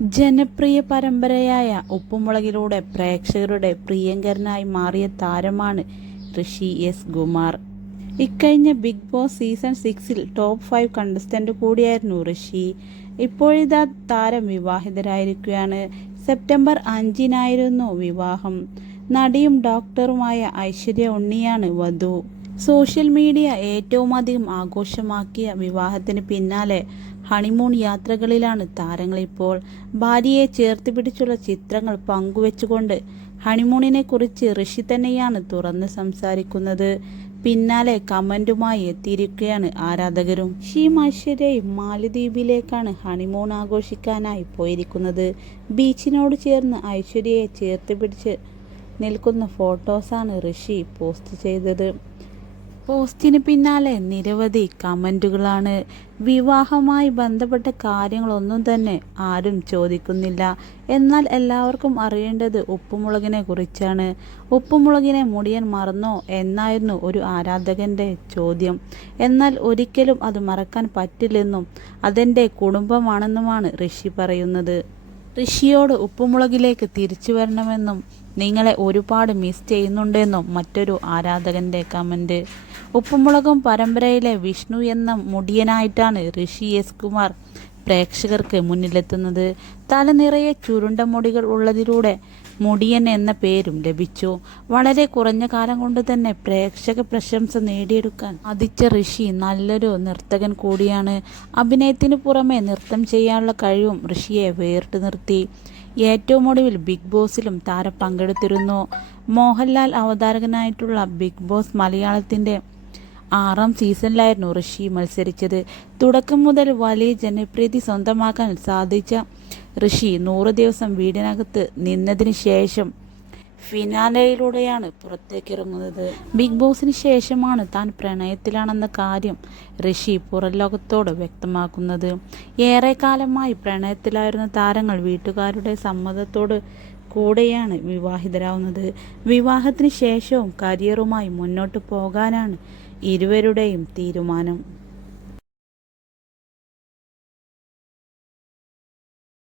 ജനപ്രിയ പരമ്പരയായ ഉപ്പുമുളകിലൂടെ പ്രേക്ഷകരുടെ പ്രിയങ്കരനായി മാറിയ താരമാണ് ഋഷി എസ് കുമാർ. ഇക്കഴിഞ്ഞ ബിഗ് ബോസ് സീസൺ സിക്സിൽ ടോപ്പ് ഫൈവ് കണ്ടസ്റ്റന്റ് കൂടിയായിരുന്നു ഋഷി. ഇപ്പോഴിതാ താരം വിവാഹിതരായിരിക്കുകയാണ്. സെപ്റ്റംബർ അഞ്ചിനായിരുന്നു വിവാഹം. നടിയും ഡോക്ടറുമായ ഐശ്വര്യ ഉണ്ണിയാണ് വധു. സോഷ്യൽ മീഡിയ ഏറ്റവും അധികം ആഘോഷമാക്കിയ വിവാഹത്തിന് പിന്നാലെ ഹണിമൂൺ യാത്രകളിലാണ് താരങ്ങൾ ഇപ്പോൾ ഭാര്യയെ ചേർത്ത് പിടിച്ചുള്ള ചിത്രങ്ങൾ പങ്കുവെച്ചുകൊണ്ട് ഹണിമൂണിനെ കുറിച്ച് ഋഷി തന്നെയാണ് തുറന്ന് സംസാരിക്കുന്നത്. പിന്നാലെ കമന്റുമായി എത്തിയിരിക്കുകയാണ് ആരാധകരും. ഷീം ഐശ്വര്യയും മാലദ്വീപിലേക്കാണ് ഹണിമൂൺ ആഘോഷിക്കാനായി പോയിരിക്കുന്നത്. ബീച്ചിനോട് ചേർന്ന് ഐശ്വര്യയെ ചേർത്ത് പിടിച്ച് നിൽക്കുന്ന ഫോട്ടോസാണ് ഋഷി പോസ്റ്റ് ചെയ്തത്. പോസ്റ്റിന് പിന്നാലെ നിരവധി കമന്റുകളാണ് വിവാഹമായി ബന്ധപ്പെട്ട കാര്യങ്ങളൊന്നും തന്നെ ആരും ചോദിക്കുന്നില്ല. എന്നാൽ എല്ലാവർക്കും അറിയേണ്ടത് ഉപ്പുമുളകിനെ കുറിച്ചാണ്. ഉപ്പുമുളകിനെ മുടിയൻ മറന്നോ എന്നായിരുന്നു ഒരു ആരാധകന്റെ ചോദ്യം. എന്നാൽ ഒരിക്കലും അത് മറക്കാൻ പറ്റില്ലെന്നും അതെന്റെ കുടുംബമാണെന്നുമാണ് ഋഷി പറയുന്നത്. ഋഷിയോട് ഉപ്പുമുളകിലേക്ക് തിരിച്ചു വരണമെന്നും നിങ്ങളെ ഒരുപാട് മിസ് ചെയ്യുന്നുണ്ടെന്നും മറ്റൊരു ആരാധകന്റെ കമന്റ് ഉപ്പുമുളകും പരമ്പരയിലെ വിഷ്ണു എന്ന മുടിയനായിട്ടാണ് ഋഷി എസ് കുമാർ പ്രേക്ഷകർക്ക് മുന്നിലെത്തുന്നത്. തല നിറയെ ചുരുണ്ട മുടികൾ ഉള്ളതിലൂടെ മുടിയൻ എന്ന പേരും ലഭിച്ചു. വളരെ കുറഞ്ഞ കാലം കൊണ്ട് തന്നെ പ്രേക്ഷക പ്രശംസ നേടിയെടുക്കാൻ അതിച്ച ഋഷി നല്ലൊരു നർത്തകൻ കൂടിയാണ്. അഭിനയത്തിന് പുറമെ നൃത്തം ചെയ്യാനുള്ള കഴിവും ഋഷിയെ വേറിട്ട് നിർത്തി. ഏറ്റവും ഒടുവിൽ ബിഗ് ബോസിലും താരം പങ്കെടുത്തിരുന്നു. മോഹൻലാൽ അവതാരകനായിട്ടുള്ള ബിഗ് ബോസ് മലയാളത്തിന്റെ ആറാം സീസണിലായിരുന്നു ഋഷി മത്സരിച്ചത്. തുടക്കം മുതൽ വലിയ ജനപ്രീതി സ്വന്തമാക്കാൻ സാധിച്ച ഋഷി നൂറ് ദിവസം വീടിനകത്ത് നിന്നതിന് ശേഷം ഫിനാലയിലൂടെയാണ് പുറത്തേക്കിറങ്ങുന്നത്. ബിഗ് ബോസിന് ശേഷമാണ് താൻ പ്രണയത്തിലാണെന്ന കാര്യം ഋഷി പുറംലോകത്തോട് വ്യക്തമാക്കുന്നത്. ഏറെക്കാലമായി പ്രണയത്തിലായിരുന്ന താരങ്ങൾ വീട്ടുകാരുടെ സമ്മതത്തോട് കൂടെയാണ് വിവാഹിതരാവുന്നത്. വിവാഹത്തിന് ശേഷവും കരിയറുമായി മുന്നോട്ട് പോകാനാണ് ഇരുവരുടെയും തീരുമാനം.